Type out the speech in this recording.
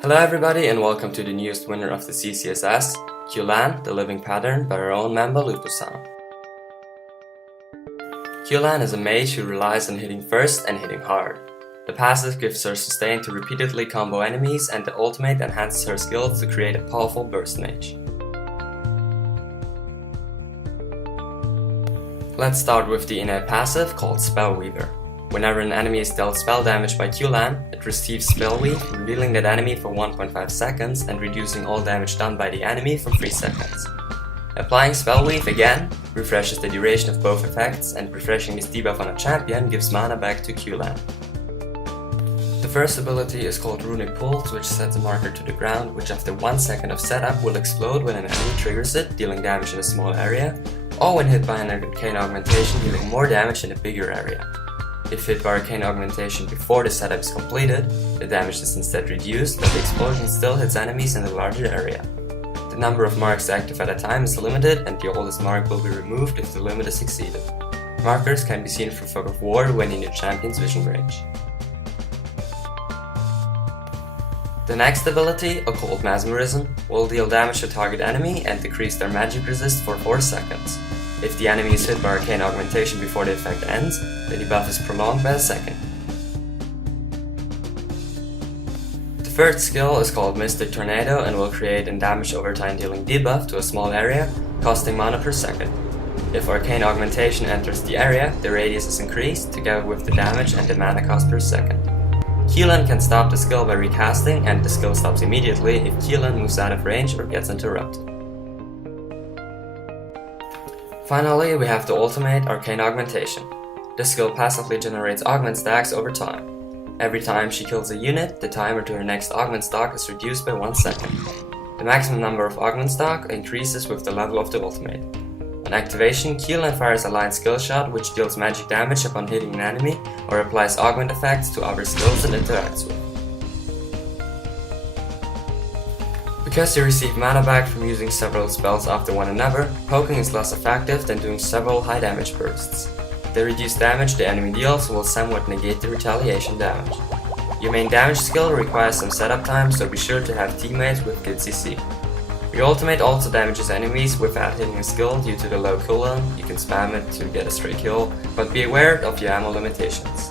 Hello everybody and welcome to the newest winner of the CCSS, Qulan, the living pattern by our own member Lupo-san. Qulan is a mage who relies on hitting first and hitting hard. The passive gives her sustain to repeatedly combo enemies, and the ultimate enhances her skills to create a powerful burst mage. Let's start with the innate passive called Spellweaver. Whenever an enemy is dealt spell damage by Qulan, it receives Spellweave, revealing that enemy for 1.5 seconds and reducing all damage done by the enemy from 3 seconds. Applying Spellweave again refreshes the duration of both effects, and refreshing this debuff on a champion gives mana back to Qulan. The first ability is called Runic Pulse, which sets a marker to the ground, which after 1 second of setup will explode when an enemy triggers it, dealing damage in a small area, or when hit by an arcane augmentation, dealing more damage in a bigger area. If hit by arcane augmentation before the setup is completed, the damage is instead reduced, but the explosion still hits enemies in the larger area. The number of marks active at a time is limited, and the oldest mark will be removed if the limit is exceeded. Markers can be seen through Fog of War when in your champion's vision range. The next ability, Occult Mesmerism, will deal damage to target enemy and decrease their magic resist for 4 seconds. If the enemy is hit by arcane augmentation before the effect ends, the debuff is prolonged by a second. The third skill is called Mystic Tornado and will create a damage over time dealing debuff to a small area, costing mana per second. If arcane augmentation enters the area, the radius is increased together with the damage and the mana cost per second. Qulan can stop the skill by recasting, and the skill stops immediately if Qulan moves out of range or gets interrupted. Finally, we have the ultimate Arcane Augmentation. This skill passively generates augment stacks over time. Every time she kills a unit, the timer to her next augment stock is reduced by 1 second. The maximum number of augment stock increases with the level of the ultimate. On activation, Qulan fires a line skill shot which deals magic damage upon hitting an enemy or applies augment effects to other skills it interacts with. Because you receive mana back from using several spells after one another, poking is less effective than doing several high damage bursts. The reduced damage the enemy deals will somewhat negate the retaliation damage. Your main damage skill requires some setup time, so be sure to have teammates with good CC. Your ultimate also damages enemies without hitting a skill due to the low cooldown. You can spam it to get a stray kill, but be aware of your ammo limitations.